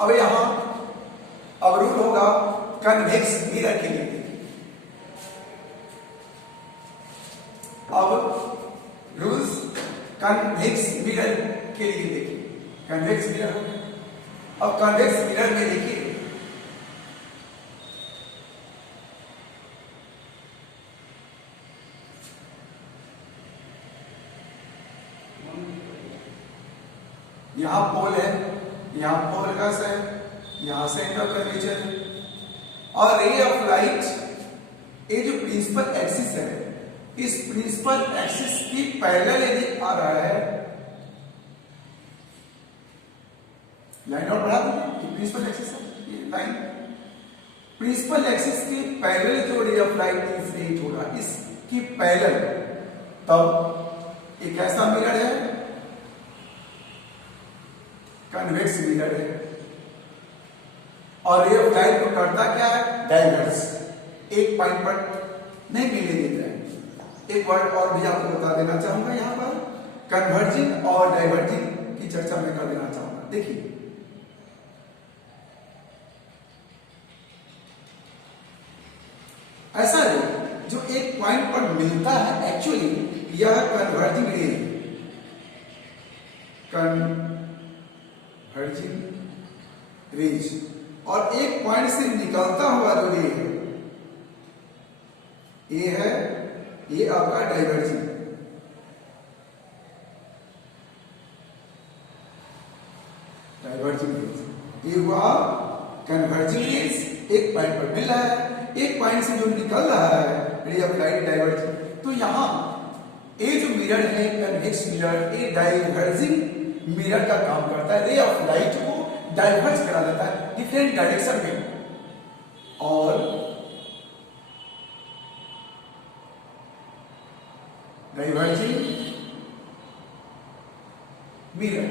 अब यहां अब रूल होगा कन्वेक्स मिरर के लिए। अब रूल्स कन्वेक्स मिरर के लिए देखिए, कन्वेक्स मिरर हो गया। अब कन्वेक्स मिरर में देखिए यहां पोल है, यहां पोल कस है, यहां सेंटर ऑफ कर्वेचर है, और रे ऑफ लाइट ये जो प्रिंसिपल एक्सिस है, इस प्रिंसिपल एक्सिस की पैरेलल यदि आ रहा है, लाइन और बढ़ा दो, ये प्रिंसिपल एक्सिस है, ये लाइन प्रिंसिपल एक्सिस की पैरेलल जो रे ऑफ लाइट इंसिडेंट होगा इसकी पैरेलल, तब एक ऐसा मिरर है, कन्वेक्स मिरर है। और रे ऑफ लाइट को करता क्या है, डाइवर्स, एक पॉइंट पर नहीं मिलने देता है। एक वर्ड और भी आपको बता देना चाहूंगा, यहां पर कन्वर्जिंग और डाइवर्जिंग की चर्चा मैं कर देना चाहूंगा। देखिए ऐसा रे जो एक पॉइंट पर मिलता है, एक्चुअली यह कन्वर्जिंग रे, कन्वर्जिंग रेज, और एक पॉइंट से निकलता हुआ जो रे है, ये है, ये आपका डाइवर्जिंग, डाइवर्जिंग रेज। ये हुआ कन्वर्जिंग रेज, एक पॉइंट पर मिल रहा है, एक पॉइंट से जो निकल रहा है रे ऑफ लाइट डाइवर्जिंग। तो यहां ये जो मिरर है कन्वेक्स मिरर, ये डाइवर्जिंग मिरर का काम करता है, रे ऑफ लाइट को डाइवर्ज करा देता है डिफरेंट डायरेक्शन में। और डाइवर्जिंग मिरर,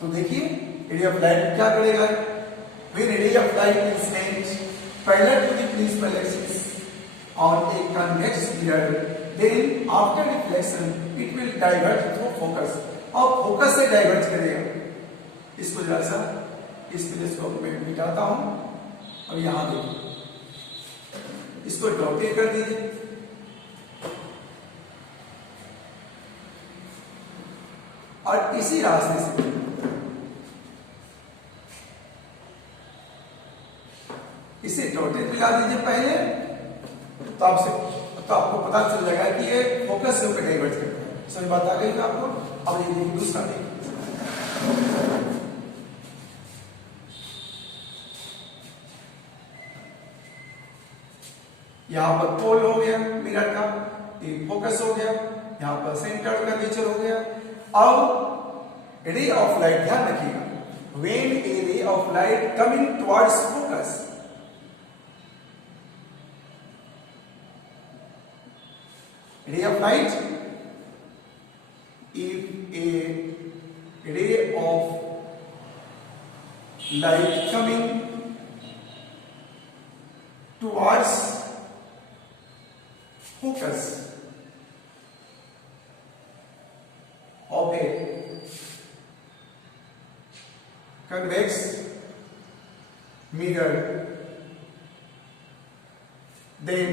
तो देखिए रे ऑफ लाइट क्या करेगा, when ray of light is sent parallel to the principal axis on a convex mirror, then after reflection it will divert through focus, और फोकस से divert करेगा। इसको जरा सा इस टेलीस्कोप में मिटाता हूं। अब यहां देखिए, इसको डॉटेड कर दीजिए, और इसी रास्ते से इसे डॉटेड लगा दीजिए पहले, तो आपको पता चल जाएगा कि ये फोकस से होकर डाइवर्ट करता है। समझ बात आ गई आपको। अब ये देखिए दूसरा देखिए, यहां पर पोल हो गया मिरर का, एक फोकस हो गया, यहां पर सेंटर का नेचर हो गया। अब रे ऑफ लाइट, ध्यान रखिएगा, when A ray of light coming towards focus, ray of light, if a ray of light coming towards focus of a convex mirror, then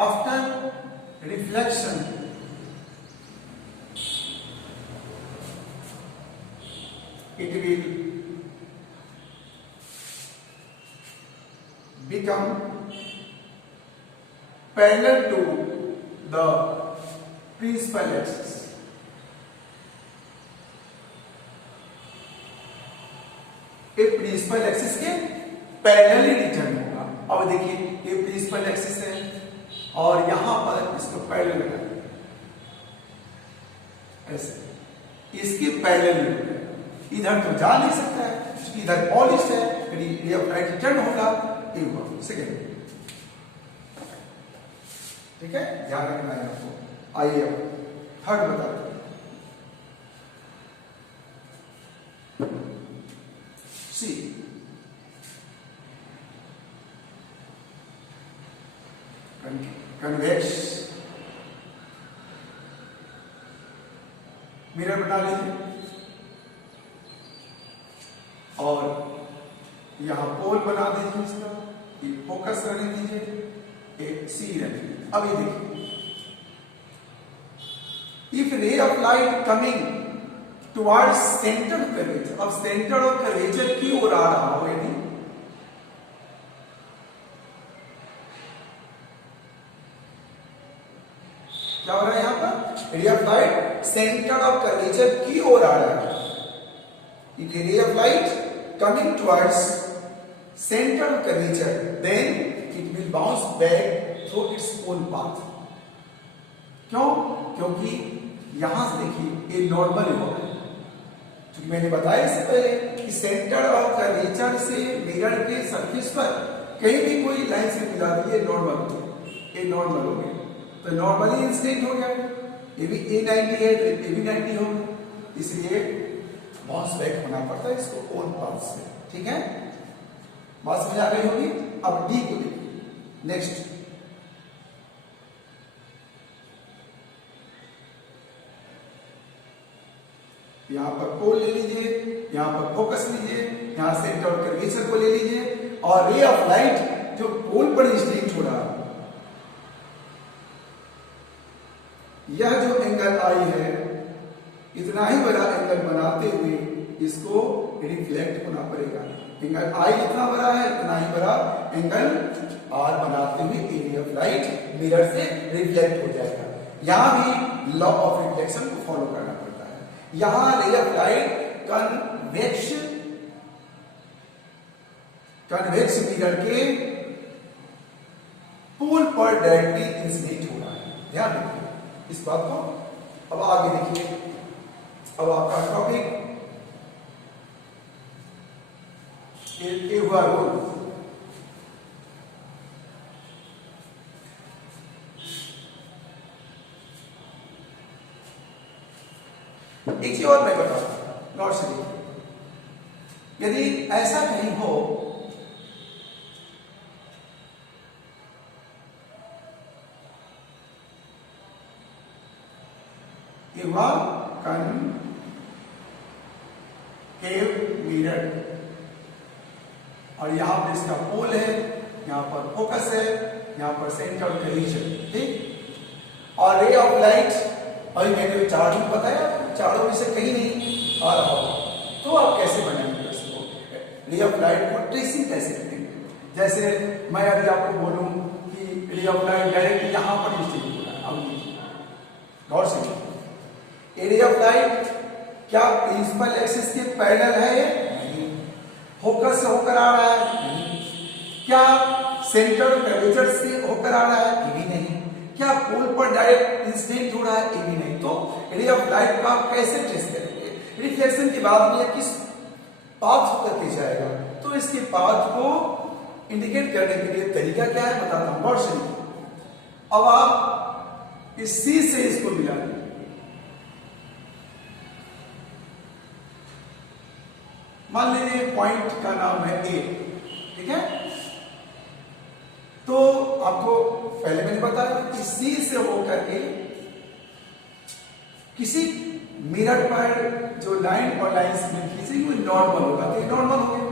after reflection it will become parallel to the principal axis। ये principal axis के parallelly return होगा। अब देखिए ये principal axis है और यहां पर इसको पैरेलल लगा, ऐसे इसके पैरेलल, इधर तो जा नहीं सकता है क्योंकि इधर पॉलिश है, रे ऑफ लाइट रिटर्न होगा, ये हुआ सेकेंड। ठीक है, ध्यान रखना है आपको। आइए अब थर्ड बता दो, सी कन्वेक्स मिरर बना लीजिए। और यहां पोल बना दीजिए इसका, ये फोकस रहने दीजिए, एक सी रहने दीजिए। अब ये देखिए, if ray of light coming towards centre of curvature, अब सेंटर ऑफ कर्वेचर की ओर आ रहा हो, यदि क्या हो रहा है यहां पर, ray of light centre of curvature की ओर आ रहा है। If ray of light coming towards center of curvature, then it will bounce back through its own path. क्यों? क्योंकि यहां से देखिए ये नॉर्मल हो रहा है, क्योंकि मैंने बताया इससे पहले कि सेंटर ऑफ कर्वेचर से मिरर के सरफेस पर कहीं भी कोई लाइन से मिला दी, ये नॉर्मल हो गया, ये नॉर्मल हो गया, तो नॉर्मली इंसिडेंट हो गया। ये भी A90 है तो ये भी 90 होगा, इसलिए बाउंस बैक होना पड़ता है इसको ओन पाथ से। ठीक है, बात समझ आ गई होगी। अब डी को देखिए, नेक्स्ट यहां पर पोल ले लीजिए, यहां पर फोकस लीजिए, यहां सेंटर ऑफ कर्वेचर को ले लीजिए, और रे ऑफ लाइट जो पोल पर इंसिडेंट हो रहा है, यह जो एंगल आई है, इतना ही बड़ा एंगल बनाते हुए इसको रिफ्लेक्ट होना पड़ेगा। एंगल आई इतना बड़ा है, इतना ही बड़ा एंगल आर बनाते हुए एरिया ऑफ लाइट मिरर से रिफ्लेक्ट हो जाएगा। यहां भी लॉ ऑफ रिफ्लेक्शन को फॉलो करना पड़ता है। यहां ray of light convex mirror के पोल पर डायरेक्टली इंसिडेंट हो रहा है, ध्यान रखिए इस बात को। अब आगे देखिए, अब आपका टॉपिक ये हुआ रोल। एक चीज और मैं बताऊं, गौर से देखिए, यदि ऐसा कहीं हो कि वह कनकेव मिरर, और यहां पर इसका पोल है, यहां पर फोकस है, यहां पर सेंटर ऑफ कर्वेचर, ठीक। और रे ऑफ लाइट, अभी मैंने चार्ट में बताया, चारों में से कहीं नहीं आ रहा हो, तो आप कैसे बनाएंगे उसको, रे ऑफ लाइट को ट्रेसिंग कैसे करेंगे। जैसे मैं अभी आपको बोलूं कि रे ऑफ लाइट डायरेक्ट यहां पर इंसिडेंट हो रहा है, अब गौर से एरिया ऑफ लाइट क्या प्रिंसिपल एक्सिस के पैरेलल है, नहीं। फोकस से होकर आ रहा है, नहीं। क्या सेंटर कर्वेचर से होकर आ रहा है, ये भी नहीं। क्या पोल पर डायरेक्ट इंसिडेंट हो रहा है, ये भी नहीं। तो एरिया ऑफ लाइट का आप कैसे ट्रेस करेंगे, रिफ्लेक्शन की बात में किस पाथ होकर के जाएगा, तो इसके पाथ को इंडिकेट करने के लिए तरीका क्या है बताता हूं, गौर से। अब आप इस सी से इसको मिला दें, मान लीजिए पॉइंट का नाम है ए, ठीक है। तो आपको पहले मैंने बताया कि सी से होकर के किसी मिरर पर जो लाइन और लाइन में खींचेगी वो नॉर्मल होगा, तो ये नॉर्मल हो गया।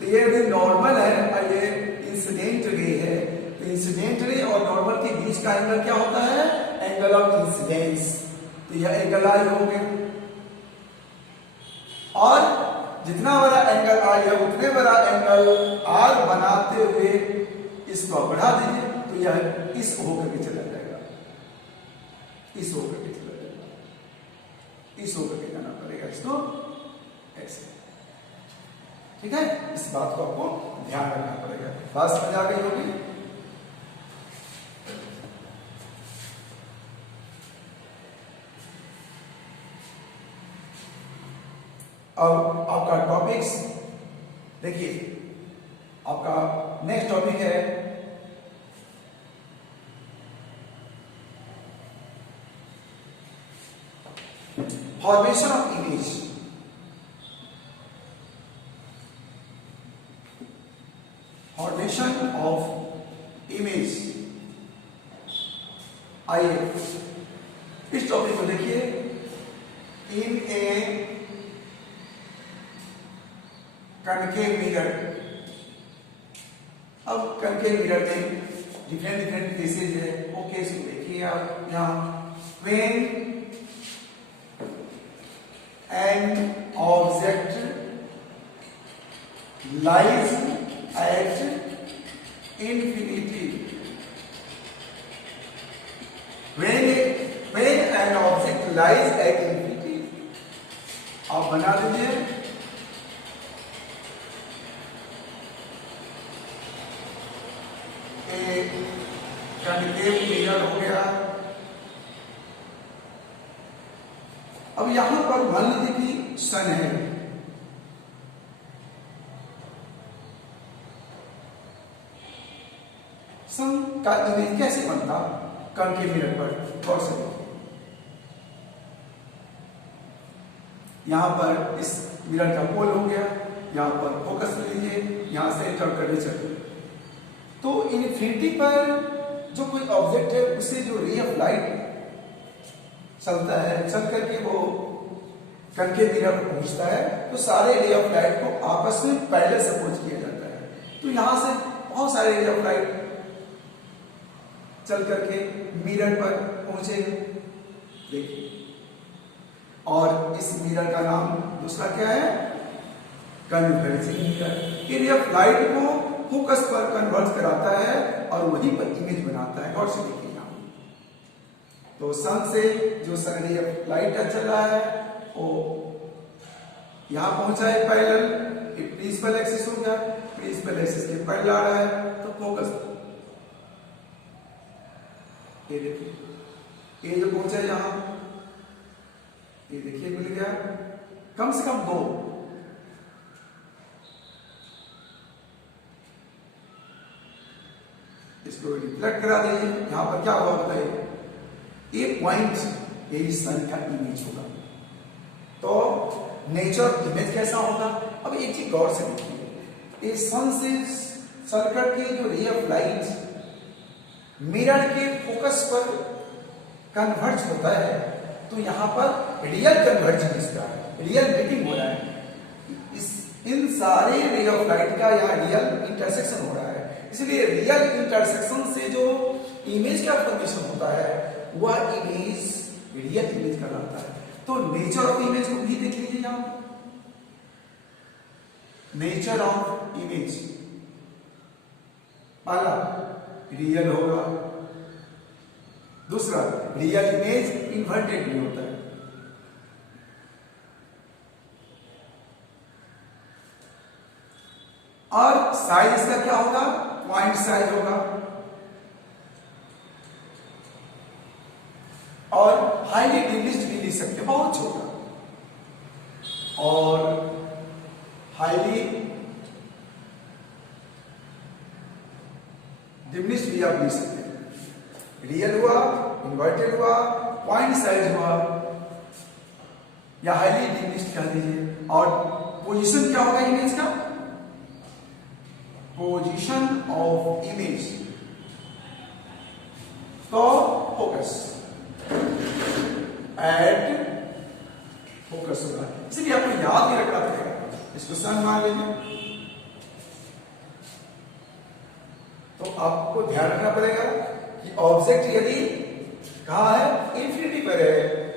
तो ये अगर नॉर्मल है और ये इंसिडेंट रे है, तो इंसिडेंट रे और नॉर्मल के बीच का एंगल क्या होता है, एंगल ऑफ इंसिडेंस। तो यह एंगल आई हो गया, और जितना बड़ा एंगल आई है उतने बड़ा एंगल आर बनाते हुए इसको बढ़ा दीजिए, तो यह इस होकर के चला जाएगा, इस होकर के चला जाएगा, इस होकर के जाना पड़ेगा इसको ऐसे, ठीक है। इस बात को आपको ध्यान रखना पड़ेगा। बात समझ आ गई होगी। अब आपका टॉपिक्स देखिए, आपका नेक्स्ट टॉपिक है formation of image. Formation of image, आइए इस टॉपिक को देखिए। इन ए कनकेव मिरर। अब कनकेव मिरर में डिफरेंट केसेज है। वो केस को देखिए आप यहाँ, when an object lies at infinity, when an object lies at infinity, आप बना दीजिए कनकेव मिरर हो गया। अब यहां पर मान लीजिए कि सन है, सन का इमेज कैसे बनता कनकेव मिरर पर, गौर से देखिए। यहां पर इस मिरर का पोल हो गया, यहां पर फोकस लीजिए, यहां से कर्वेचर। तो इन्फिनिटी पर जो कोई ऑब्जेक्ट है उसे जो रे ऑफ लाइट चलता है, चल करके वो कनकेव मिरर पर पहुंचता है, तो सारे रे ऑफ लाइट को आपस में पैरेलल से अप्रोच किया जाता है। तो यहां से बहुत सारे रे ऑफ लाइट चल करके मिरर पर पहुंचेगा, देखिए। और इस मिरर का नाम दूसरा क्या है, कन्वर्जिंग मिरर। ये रे ऑफ लाइट को फोकस पर कन्वर्ज कराता है और वहीं पर इमेज बनाता है। गौर से देखिए यहाँ, तो सन से जो सन रे ऑफ लाइट चल रहा है वो यहां पहुंचा है पैरेलल, एक प्रिंसिपल एक्सिस हो गया, प्रिंसिपल एक्सिस के पैरेलल आ रहा है, तो फोकस ये देखिए, ये जो पहुंचा यहां, ये देखिए मिल गया कम से कम 2। इसको रिफ्लेक्ट करा दीजिए, यहां पर क्या हुआ बताइए, ये पॉइंट यही सन का इमेज होगा। तो नेचर इमेज कैसा होगा। अब एक चीज गौर से देखिए, ये सन से सर्कल के जो रे ऑफ लाइट मिरर के फोकस पर कन्वर्ज होता है, तो यहां पर रियल कन्वर्जेंस का रियल मीटिंग हो रहा है। इन सारे रे ऑफ लाइट का यहाँ रियल इंटरसेक्शन हो रहा है। इसलिए रियल इंटरसेक्शन से जो इमेज का फॉर्मेशन होता है वह इमेज रियल इमेज कहलाता है। तो नेचर ऑफ इमेज को भी देख लीजिए यहां, नेचर ऑफ इमेज पहला रियल होगा, दूसरा रियल इमेज इन्वर्टेड भी होता है। और साइज इसका क्या होगा, पॉइंट साइज होगा। और हाईली डिमिनिश्ड भी लिख सकते हैं, बहुत छोटा। और हाईली डिमिनिश्ड भी आप लिख सकते हैं। रियल हुआ, इन्वर्टेड हुआ, पॉइंट साइज हुआ, या हाईली डिमिनिश्ड कह दीजिए। और पोजीशन क्या होगा इमेज का, पोजीशन ऑफ इमेज, तो फोकस एट फोकस होगा। इसलिए आपको याद नहीं रखना पड़ेगा, इसको सन मान लीजिए। तो आपको ध्यान रखना पड़ेगा कि ऑब्जेक्ट यदि कहां है, इंफिनिटी पर है,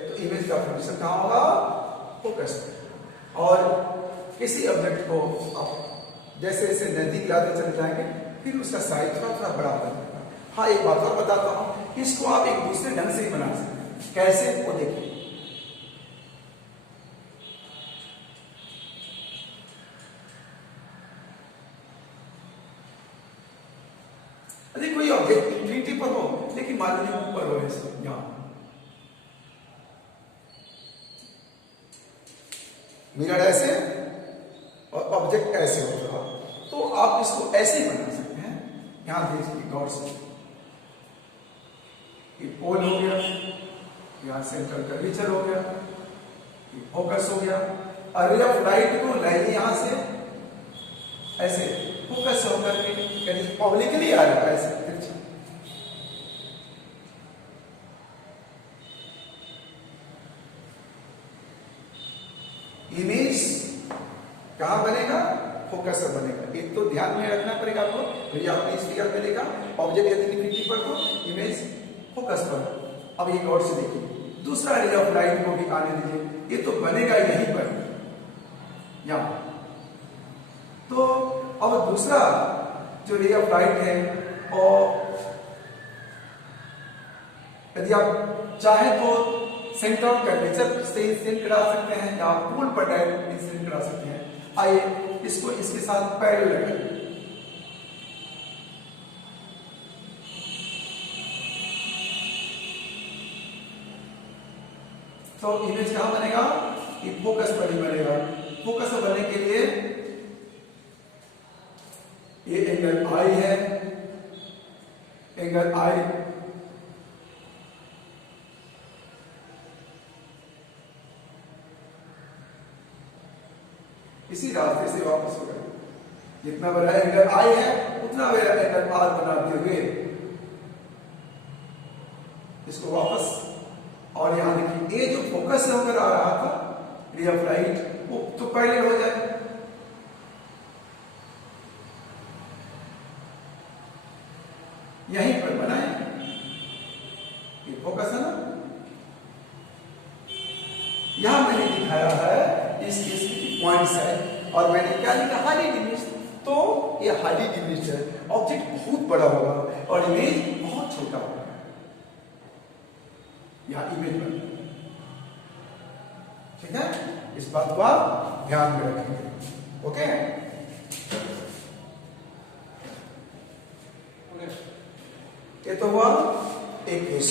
तो इमेज का फॉर्मेशन कहां होगा, फोकस। और किसी ऑब्जेक्ट को आप जैसे जैसे नजदीक लाते चले जाएंगे, फिर उसका साइज थोड़ा थोड़ा बड़ा हो जाएगा। हाँ, एक बात और बताता हूं, इसको आप एक दूसरे ढंग से ही बना सकते हैं। कैसे, वो देखिए। यदि कोई ऑब्जेक्ट इंफिनिटी पर हो, लेकिन मान लीजिए ऊपर हो, ऐसे यहां मिरर ऐसे और ऑब्जेक्ट ऐसे होगा, तो आप इसको ऐसे ही बना सकते हैं। यहां देखिए गौर से, ये पोल हो गया, यहां सेंट्रल कर्वेचर हो गया, ये फोकस हो गया। और रे ऑफ लाइट को लाइए यहां से ऐसे फोकस होकर के ऑब्लिकली आ रहा है, ऐसे इमेज कहां बनेगा, फोकसर बनेगा। एक तो ध्यान में रखना पड़ेगा आपको, भैया आपने इस फिगर में लिखा ऑब्जेक्ट यदि निगेटिव पर तो इमेज फोकस पर। अब एक और से देखिए, दूसरा रे ऑफ लाइट को भी आने दीजिए, ये तो बनेगा यहीं पर यहां। तो अब दूसरा जो रे ऑफ लाइट है, और यदि आप चाहे तो सेंटर ऑफ कर्वेचर से सेंड करा सकते हैं, या पूल पर डायरेक्ट सेंड करा सकते हैं। आइए इसको इसके साथ पैरेलल लगाइए। तो इमेज कहां बनेगा? ये फोकस पर ही बनेगा। फोकस पर बनने के लिए ये एंगल आई है, एंगल आई इसी रास्ते से वापस हो गए। जितना बड़ा एंगल आई है उतना बड़ा एंगल आर बनाते हुए इसको वापस, और यहां देखिए ये जो फोकस होकर आ रहा था रे ऑफ लाइट, वो तो पहले हो जाए। यहीं पर बनाए, ये फोकस है ना। यहां मैंने दिखाया है इस केस की पॉइंट्स है, और मैंने क्या लिखा? Highly diminished. तो ये हाईली डिमिनिश्ड है, ऑब्जेक्ट बहुत बड़ा होगा और इमेज बहुत छोटा होगा। यहां इमेज बन, ठीक है, इस बात को आप ध्यान में रखेंगे। ओके, ये तो हुआ एक केस।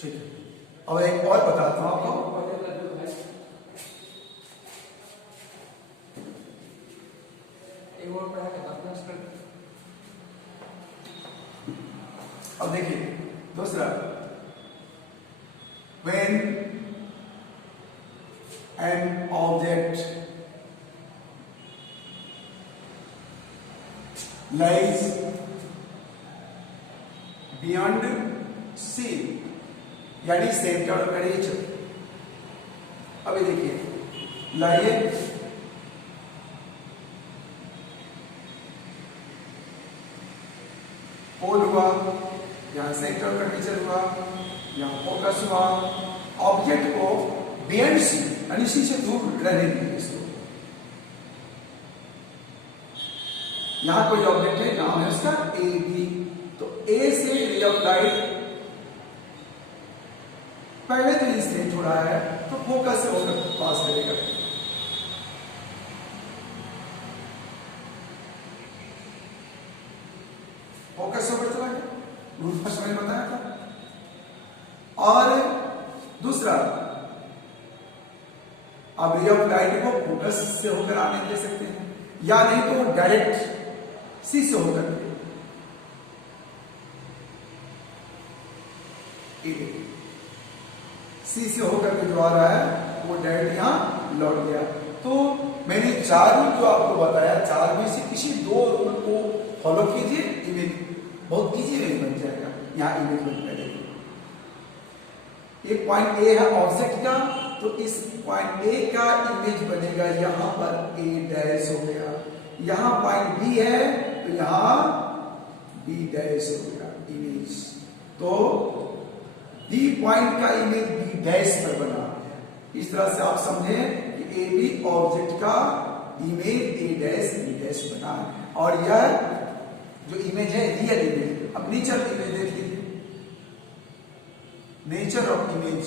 ठीक है, अब एक और बताता हूं आपको। अब देखिए दूसरा, when an object lies beyond C, यानी सेंटर ऑफ कर्वेचर। अभी देखिए लाइए पोल हुआ, यहां सेंटर ऑफ कर्वेचर हुआ, यहां फोकस हुआ, ऑब्जेक्ट को बियॉन्ड सी यानी सी से दूर रहने दीजिए इसको। यहां कोई ऑब्जेक्ट है, नाम है उसका ए बी। तो ए से रे ऑफ लाइट पहले तो इंसिडेंट हो रहा है, तो फोकस से होकर पास करेगा। फोकस से होकर चला गया, रूल फर्स्ट मैंने बताया था। और दूसरा, आप रे ऑफ लाइट को फोकस से होकर आने दे सकते हैं, या नहीं तो डायरेक्ट सी से होकर। सी से होकर के जो आ रहा है वो डायरेक्ट यहां लौट गया। तो मैंने 4 रूल जो आपको बताया, 4 में से किसी 2 रूल को फॉलो कीजिए, इमेज बहुत इजी इमेज बन जाएगा। यहां इमेज बन जाएगी। एक पॉइंट ए है ऑब्जेक्ट का, तो इस पॉइंट ए का इमेज बनेगा यहां पर ए डैश हो गया। यहां पॉइंट बी है तो यहां बी डैश हो गया इमेज। तो डी पॉइंट का इमेज बी डैश पर बना। इस तरह से आप समझे कि ए बी ऑब्जेक्ट का image A dash B dash बना, और यह जो इमेज है रियल इमेज। अब नेचर इमेज देख लीजिए, नेचर ऑफ इमेज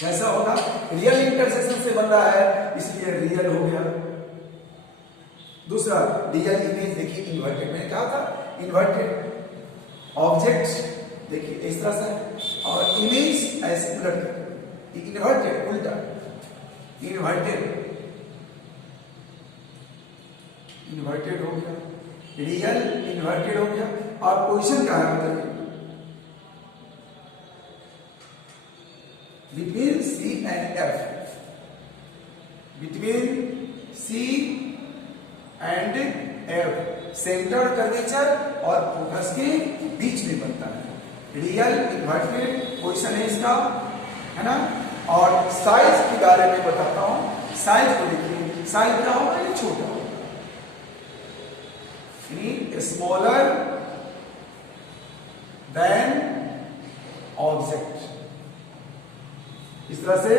कैसा होगा? रियल इंटरसेक्शन से बन रहा है, इसलिए रियल हो गया। दूसरा, रियल इमेज देखिए इन्वर्टेड, मैंने कहा था इन्वर्टेड ऑब्जेक्ट देखिए इस तरह से, और इमेज ऐसे उलट कर, इन्वर्टेड उल्टा, इन्वर्टेड हो गया, रियल इन्वर्टेड हो गया। और पोजीशन क्या है बताइए? Between C and F, between C and F, centre curvature और फोकस के बीच में बनता है। रियल इन्वर्टेड पोजीशन है इसका, है ना। और साइज के बारे में बताता हूं। साइज को देखिए, साइज क्या होगा, ये छोटा होगा, स्मॉलर देन ऑब्जेक्ट। इस तरह से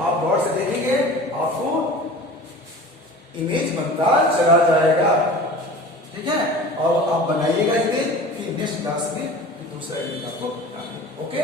आप गौर से देखेंगे, आपको इमेज बनता चला जाएगा, ठीक है। और आप बनाइएगा इमेज, फिर नेक्स्ट क्लास में दूसरा इमेज आपको बताएंगे। ओके।